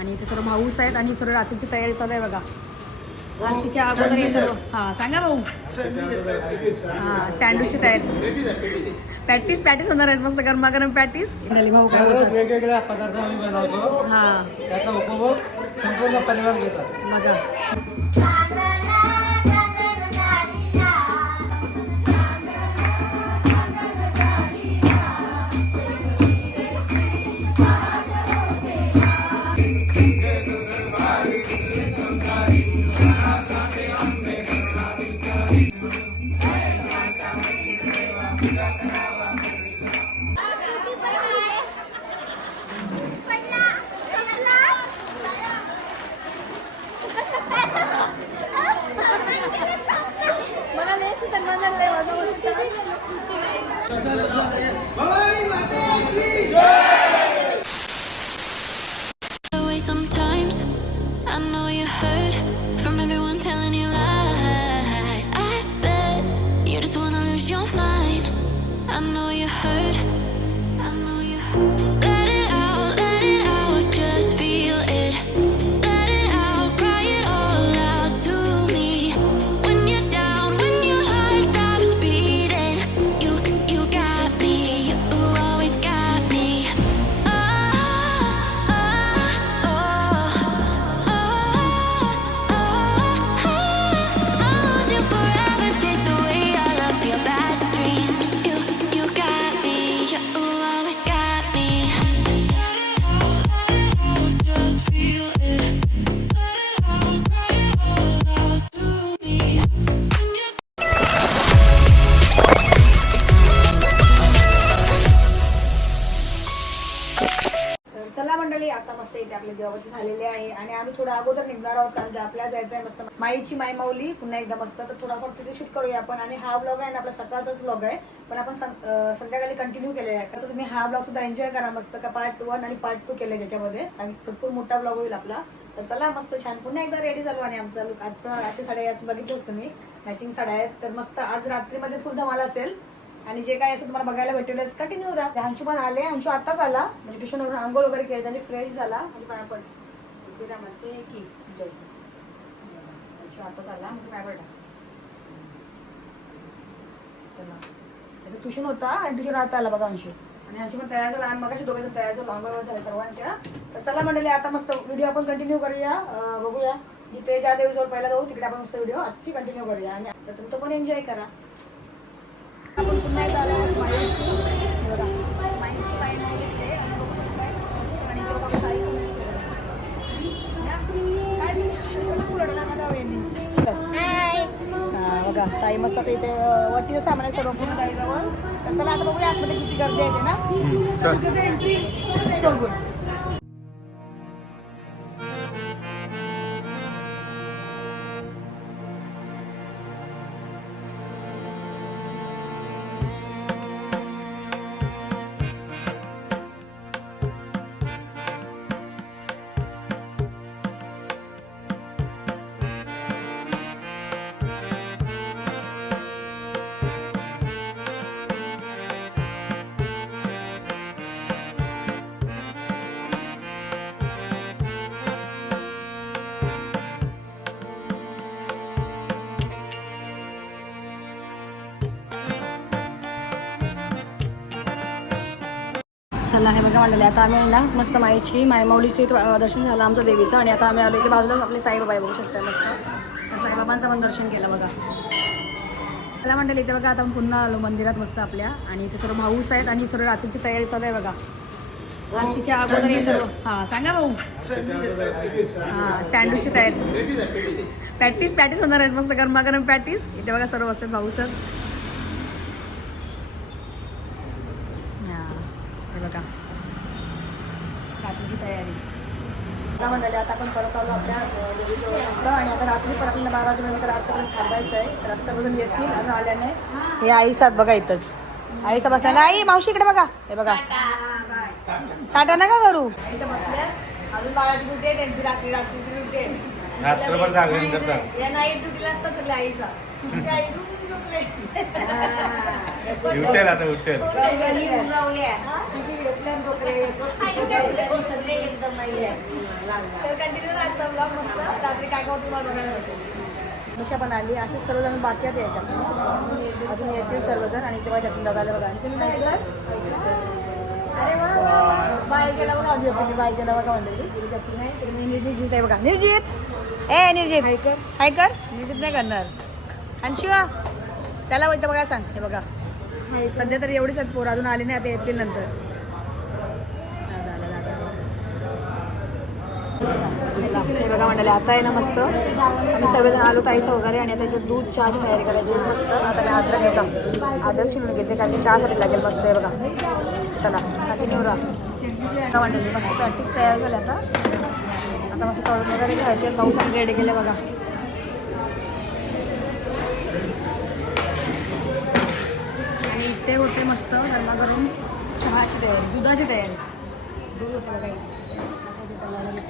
आणि इथे सर्व भाऊस आहेत आणि सर्व रात्रीची तयारी चालू आहे बघा. आरतीच्या अगोदर हे सर्व हां सांगा भाऊ. हां सँडविचची तयारी. पॅटीस पॅटीस होणार आहेत मस्त गरमागरम पॅटीस झाली भाऊ काय बोलतात? वेगवेगळ्या पदार्थ आम्ही बनवतो. हां. त्याचा उपभोग संपूर्ण परिवार घेतात. बघा. माय माऊली पुन्हा एकदा मस्त. तर थोडाफार तिथे शूट करूया आपण. आणि हा ब्लॉग आहे ना आपला सकाळचाच ब्लॉग आहे. पण आपण संध्याकाळी कंटिन्यू केलेला आहे. तर तुम्ही हा ब्लॉग सुद्धा एन्जॉय करा मस्त. का पार्ट वन आणि पार्ट टू केलं त्याच्यामध्ये. आणि भरपूर मोठा ब्लॉग होईल आपला. तर चला मस्त छान. पुन्हा एकदा रेडी झालो आणि आमचा. Look. आजचा आजच्या साड्या बघितलंच तुम्ही. मॅचिंग साड्या आहेत. तर मस्त आज रात्रीमध्ये फुल धमाल असेल. आणि जे काय असेल तुम्हाला बघायला भेटेल कंटिन्यू राहा अंशू पण आले अंशू आताच आला. म्हणजे ट्युशनवरून आंघोळ वगैरे केली त्यांनी फ्रेश झाला. आणि पाया पड की जय. अंशू आताच आला म्हणजे काय पडला त्याचं ट्युशन होता आणि ट्युशन आता आला बघा अंशू. आणि अंशू पण तयार झाला आणि मग दोघे जण तयार झालो आंघोळ झाला सर्वांच्या. तर चला मंडळी आता मस्त व्हिडिओ आपण कंटिन्यू करूया. बघूया. जिथे ज्या देवीजवळ पहिला जाऊ तिकडे आपण मस्त व्हिडिओ आजची कंटिन्यू करूया. आणि आता तुम्ही पण एन्जॉय करा. आपण पुन्हा बघा. ताई मस्त आता इथे अं, वरतीचं सामान आहे सर्व पूर्ण तर चला आता बघूया आतमध्ये किती गर्दी आहे ना. शोभून चला हे बघा मंडळी. आता आम्ही आहे ना मस्त माईची मायमाऊलीची दर्शन झालं आमचं देवीचं. आणि आता आम्ही आलो इथे बाजूलाच आपले साईबाबा बघू शकता मस्त. साईबाबांचं पण दर्शन केलं बघा. चला मंडळी इथे बघा आता आपण पुन्हा आलो मंदिरात मस्त आपल्या. आणि इथे सर्व भाऊस आहेत आणि सर्व रात्रीची तयारी चालू आहे बघा. रात्रीच्या अगोदर हे सर्व हां सांगा भाऊ. हां सँडविचची तयारी पॅटीस पॅटीस होणार आहेत मस्त. गरमागरम पॅटीस इथे बघा सर्व असतात भाऊ सर हे बघा रात्रीची तयारी आता मंडळी आता आपण परत आलो आपल्या अं, देवीजवळ मस्त आणि आता रात्री पण आपल्याला बारा वाजेपर्यंत रात्रीपर्यंत थांबायचं आहे. तर आता सर्वजण येतील अजून आल्याने. हे आई सात बघा इथंच. आईचा बसल्या. आई मावशी इकडे बघा. हे बघा. टाटा नका करू. आईचा बसल्या. अजून बाळाची ड्युटी आहे त्यांची रात्री रात्रीची ड्युटी आहे. रात्रभर जागरण करतात. या नाईट ड्युटीला असतात सगळ्या आईचा तुमच्या आई. उठेल. आता उठेल. तर होतं पण आली. असे सर्वजण बाकी आहेत यायच्या. अजून येतील सर्वजण आणि तेव्हा जतन दादाला बघा. आणि तुम्ही काय करणार? अरे वा. बाय गेला बघा अजून तुम्ही बाय गेला बघा मंडळी. तिथे जतीन आहे. तिथे निर्जित आहे बघा. निर्जित! ए निर्जित! हायकर हायकर निर्जित नाही करणार. आणि शिवा त्याला होतं बघा सांग हे बघा. सध्या तर एवढीच आहेत पोरं अजून आली नाही आता येतील नंतर. हे बघा मंडळी आता आहे ना मस्त. आम्ही सर्वजण आलो ताईस वगैरे आणि आता इथं दूध चहाची तयारी करायची आहे. मस्त. आता मी अद्रक घेता अद्रक शिवून घेते कारण की चहासाठी लागेल. मस्त आहे बघा. चला कंटिन्यू राहा. मंडळी मस्त प्रॅक्टिस तयार झाली आता. आता मस्त तळून वगैरे घ्यायचे पाऊसाठी रेडी केले बघा. इथे होते मस्त. गरमागरम चहाची तयारी दुधाची तयारी. दूध होतं इथे.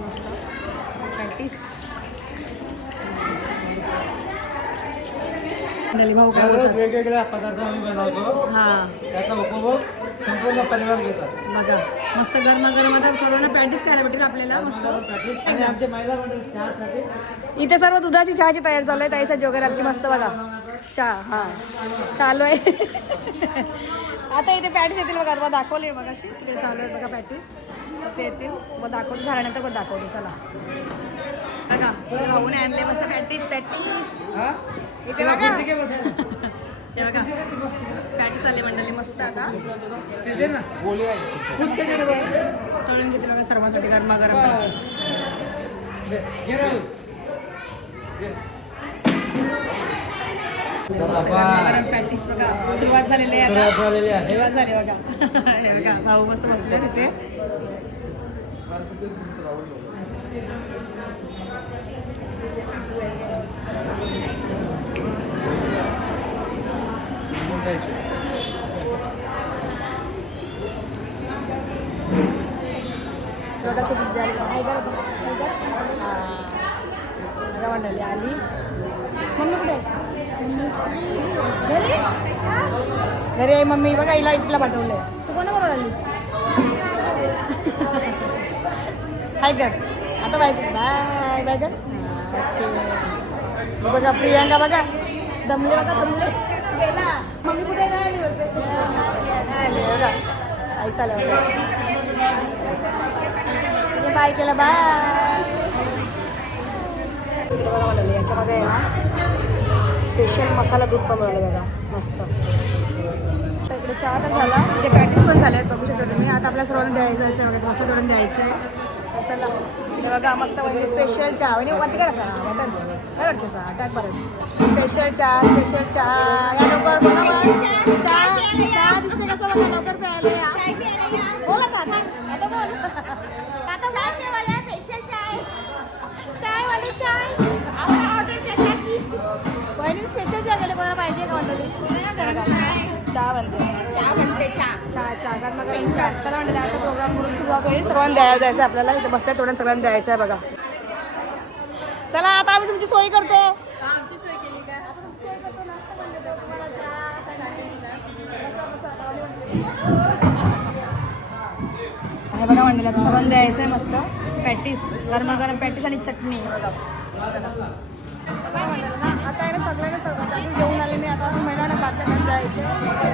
मस्त. प्रॅक्टिस भाऊ काय दररोज बोलतात? वेगवेगळ्या पदार्थ आम्ही बनवतो. हां. त्याचा उपभोग संपूर्ण परिवार घेतात. बघा. मस्त गरमागरम आता सर्वांना प्रॅक्टिस करायला भेटेल आपल्याला. मस्त. आणि आमचे महिला मंडळ चहासाठी इथे सर्व दुधाची चहाची तयारी चालू आहे. ताईसाठी वगैरे आमची मस्त बघा. चहा हां. चालू आहे. आता इथे पॅटीस येतील बघा मग दाखवले मग अशी तिकडे चालू आहे बघा पॅटीस. ते येतील. मग दाखवते झाल्यानंतर पण दाखवते चला. बघा भाऊने आणले मस्त पॅटीस पॅटीस. हा? इथे बघा. हे बघा. पॅटीस आले मंडळी मस्त आता. ते बघ. तळून घेतील बघा सर्वांसाठी गरमागरम पॅटीस. पॅटीस बघा. सुरुवात झालेली आहे सुरुवात झाली बघा. हे बघा भाऊ मस्त बसले तिथे मंडळी आली. मम्मी कुठे? घरी? घरी आहे मम्मी. बघा हिला इथला पाठवलंय. तू कोणाबरोबर आलीस? हाय कर आता बाय बाय बाय कर बघा प्रियांका बघा. दमले बघा दमले. गेला मम्मी कुठे नाही आली आली बघा. आई चालू बाय केलं बाय याच्यामध्ये आहे ना स्पेशल मसाला दूध पण बनवलं बघा मस्त इकडे चहा तर झाला इथे पॅटीस पण झाले आहेत बघू शकतो तुम्ही आता आपल्या सर्वांना द्यायचं आहे वगैरे मस्त तोडून द्यायचं आहे चला बघा मस्त म्हणजे स्पेशल चहा म्हणजे वरती करा सर काय वाटतं सर अटॅक परत स्पेशल चहा स्पेशल चहा या लवकर बघा चहा चहा दिसते कसं बघा लवकर प्यायला या बोला का आता बोल आता बोल चाय वाली चाय मला पाहिजे का मंडळी चहा बनते चहा चहा. कारण मग चहा. चला मंडळी आता प्रोग्राम करून सुरुवात होईल सर्वांना द्यायला जायचं आहे आपल्याला. इथे बसल्या सगळ्यांना द्यायचं आहे बघा. चला आता आम्ही तुमची सोय करतो. हे बघा मंडळी आता सर्वांना द्यायचं आहे मस्त. पॅटीस गरमागरम पॅटीस आणि चटणी. बघा आता आहे सगळ्यांना सगळं. पॅटीस घेऊन आले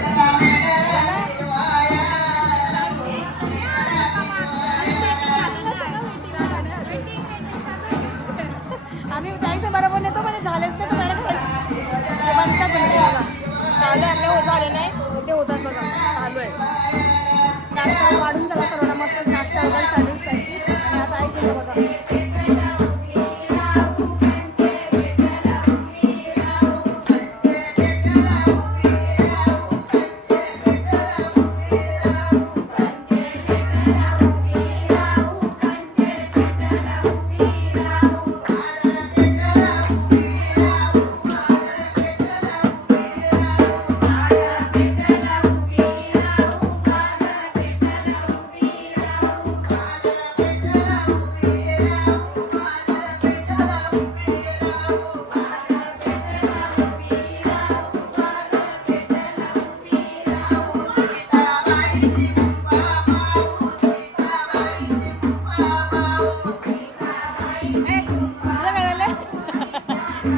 आम्ही जायचं बरोबर नेतो पण झालेच नाही तुम्हाला बनतात बघा. चालू आपले होत आले नाही ते होतात बघा. चालू आहे. वाढून झाला सर्वांना मस्त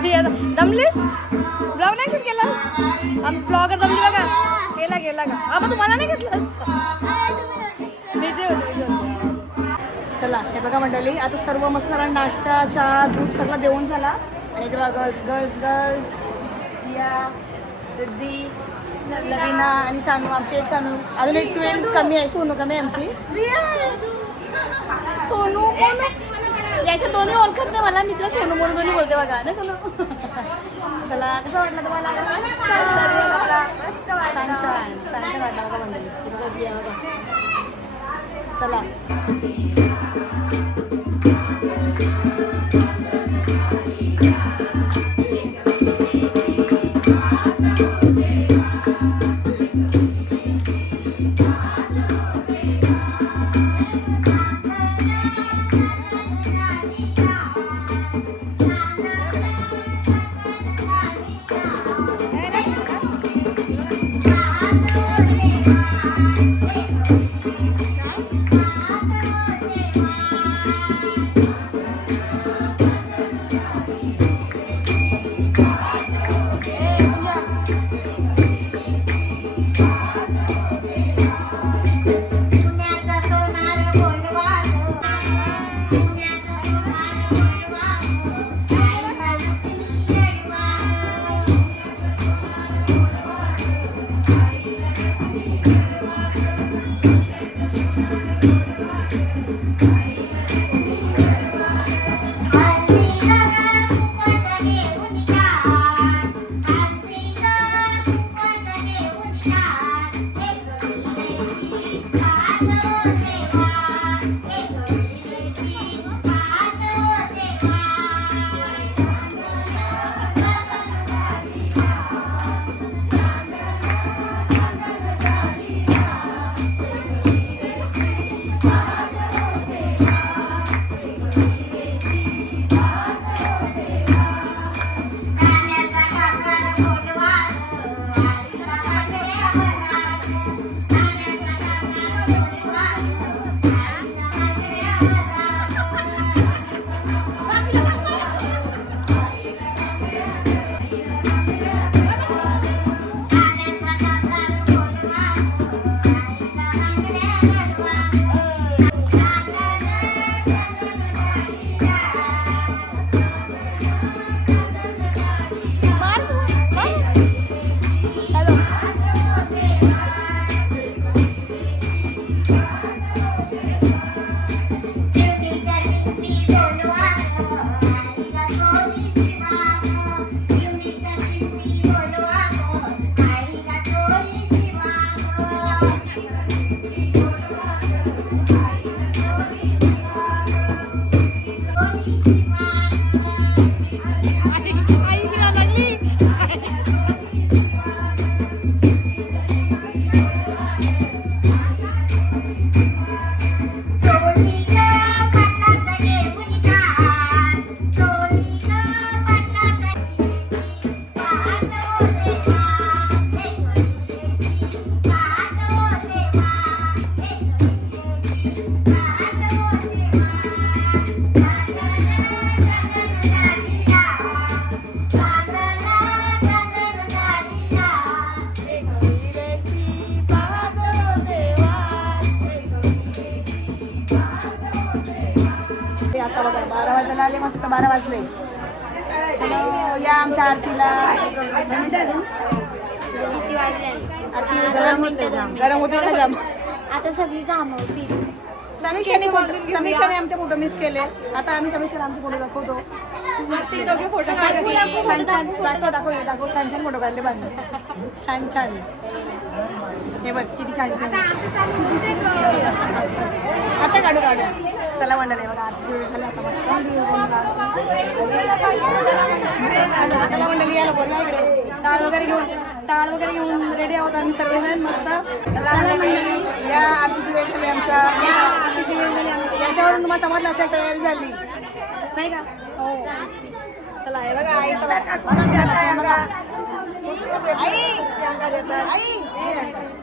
जी आता दमलीस ब्लॉग नाही शूट केला? आम्ही ब्लॉगर दमली बघा. गेला गेला का? हा मग तुम्हाला नाही घेतलं बिझी होते. चला हे बघा मंडळी आता सर्व मस्त नाश्ता चहा दूध सगळं देऊन झाला. आणि इकडे girls girls girls Jiya Riddhi ल- लवीना आणि सानू. आमची एक सानू. अजून एक ट्वेल्स कमी आहे. सोनू कमी आहे आमची. सोनू याच्या दोन्ही ओळखत नाही मला मी तुला सोनू म्हणून दोन्ही बोलते बघा. ना सोनू चला कसं वाटलं तुम्हाला? छान छान छान. छान वाटलं बघा मंडळी. बघा. चला. मस्त बारा वाजले? या आमच्या आरतीला. किती वाजले? गरम होते गरम. होते का जाम आता सगळी कामं होती समीक्षाने फोटो समीक्षाने आमचे फोटो मिस केले. आता आम्ही आमचे फोटो दाखवतो. छान छान दाखव दाखव दाखव छान छान फोटो काढले बांधले छान छान. हे बघ किती छान छान. आता काढू काढू. चला मंडळी बघा आजची वेळ झाली आता मस्त चला मंडळी या लवकर इकडे. टाळ वगैरे घेऊन टाळ वगैरे घेऊन रेडी आहोत आम्ही सगळेजण मस्त. चला मंडळी या आरतीची वेळ झाली आमच्या. आरतीची वेळ झाली आमची. याच्यावरून तुम्हाला समजलं असेल तयारी झाली. नाही का? हो. चला हे बघा आई बघा आई बघा. आई!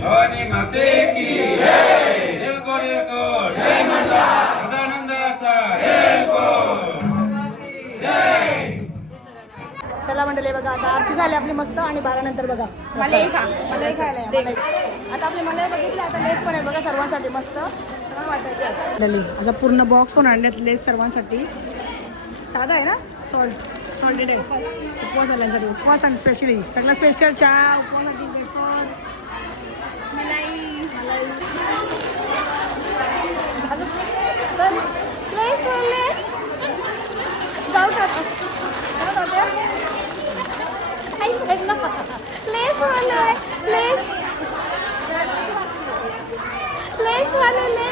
भवानी माते की जय. माता सदानंदाचा देवकोट चला मंडळी बघा आता आरती झाली आपली मस्त आणि बारा नंतर बघा. मला खा. मला खायला या, मलाई. आता आपली मंडळी बघितली आता लेस पण आहे बघा सर्वांसाठी मस्त. वाटायचं. आता पूर्ण बॉक्स पण आणल्यात लेस सर्वांसाठी? साधा आहे ना? सॉल्ट सॉल्टेड आहे उपवास आल्यांसाठी उपवास आणि स्पेशली सगळं स्पेशल चहा उपवासासाठी वेफर मलाई मलाई तर लेस वाले जाऊ शकतो प्लेस वाले प्लेस प्लेस वाले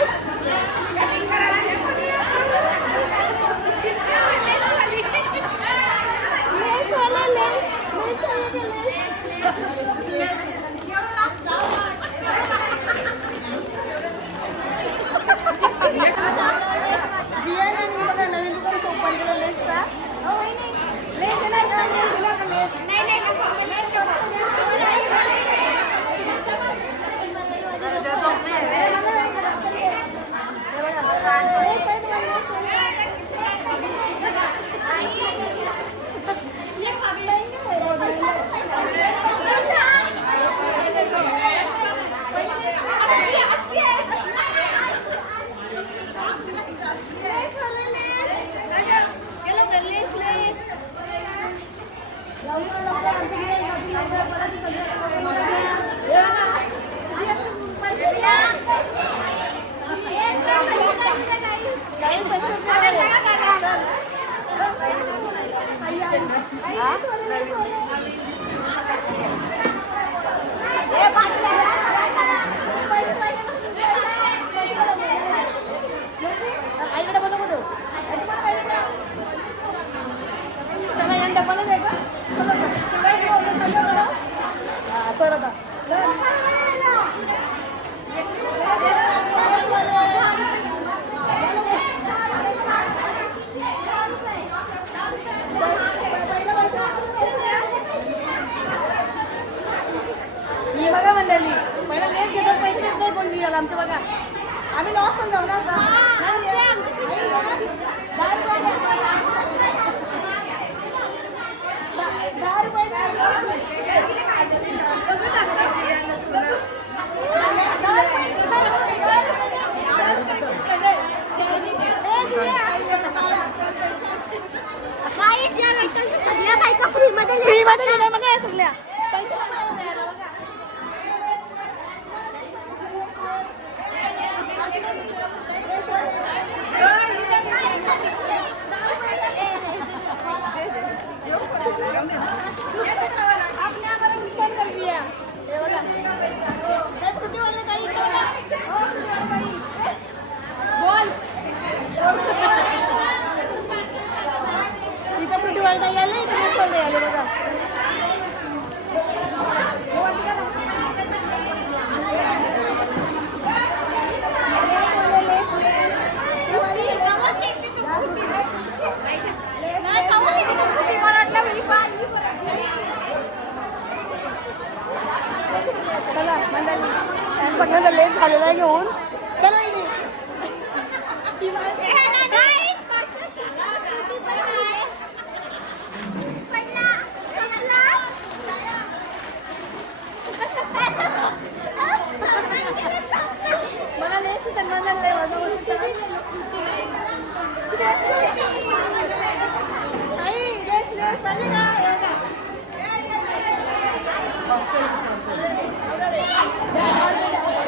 आई, लेस, लेस, पाहिजे का? हे बघा.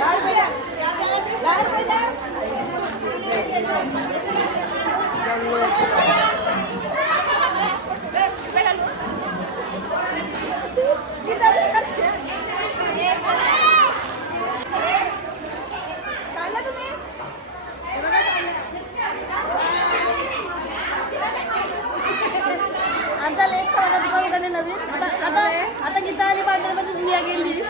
लाल पेढा. लाल पेढा. चालला तुम्ही? हे बघा चाललं. आमचा लेस दुकान उघडले नवीन आता आता आता गीता आली पार्टनरमध्ये जिया गेली.